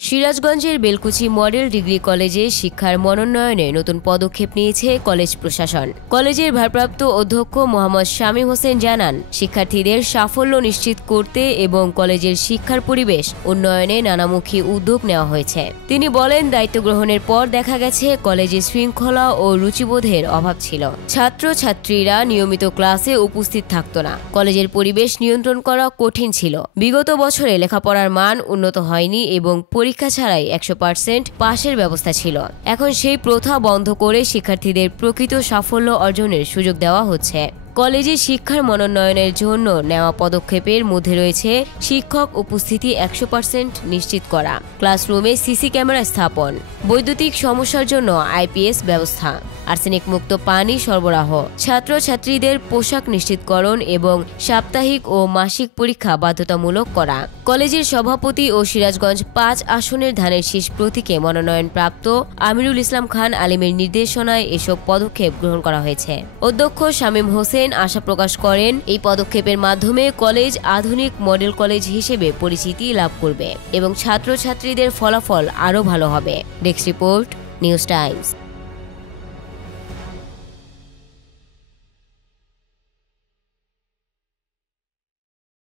সিরাজগঞ্জের Belkuchi model degree কলেজে শিক্ষার মনোন্নয়নে নতুন পদক্ষেপ নিয়েছে কলেজ প্রশাসন। কলেজের ভারপ্রাপ্ত অধ্যক্ষ মোহাম্মদ শামীম হোসেন জানান, শিক্ষার্থীদের সাফল্য নিশ্চিত করতে এবং কলেজের শিক্ষার পরিবেশ উন্নয়নে নানামুখী উদ্যোগ নেওয়া হয়েছে। তিনি বলেন, দায়িত্ব গ্রহণের পর দেখা গেছে কলেজে শৃঙ্খলা ও রুচিবোধের অভাব ছিল। ছাত্রছাত্রীরা নিয়মিত ক্লাসে উপস্থিত থাকত না। কলেজের পরিবেশ নিয়ন্ত্রণ করা কঠিন ছিল। বিগত বছরে লেখাপড়ার মান উন্নত হয়নি এবং পরীক্ষা ছাড়াই 100% পাশের ব্যবস্থা ছিল। এখন সেই প্রথা বন্ধ করে শিক্ষার্থীদের প্রকৃত সাফল্য অর্জনের সুযোগ দেওয়া হচ্ছে। কলেজে শিক্ষার মনোন্নয়নের জন্য নেওয়া পদক্ষেপের মধ্যে রয়েছে শিক্ষক উপস্থিতি 100% নিশ্চিত করা, ক্লাসরুমে সিসি ক্যামেরা স্থাপন, বৈদ্যুতিক সমস্যার জন্য আইপিএস ব্যবস্থা, আর্সেনিক মুক্ত পানি সরবরাহ, ছাত্রছাত্রীদের পোশাক নিশ্চিতকরণ এবং সাপ্তাহিক ও মাসিক পরীক্ষা বাধ্যতামূলক করা। কলেজের সভাপতি ও সিরাজগঞ্জ 5 আসনের ধানের শীষ প্রতীকে মনোনয়নপ্রাপ্ত আমিরুল ইসলাম খান আলিমের নির্দেশনায় এসব পদক্ষেপ গ্রহণ করা হয়েছে। অধ্যক্ষ শামীম হোসেন আশা প্রকাশ করেন, এই পদক্ষেপের মাধ্যমে কলেজ আধুনিক মডেল কলেজ হিসেবে পরিচিতি লাভ করবে এবং ছাত্রছাত্রীদের ফলাফল আরও ভালো হবে। Desk report, news Times.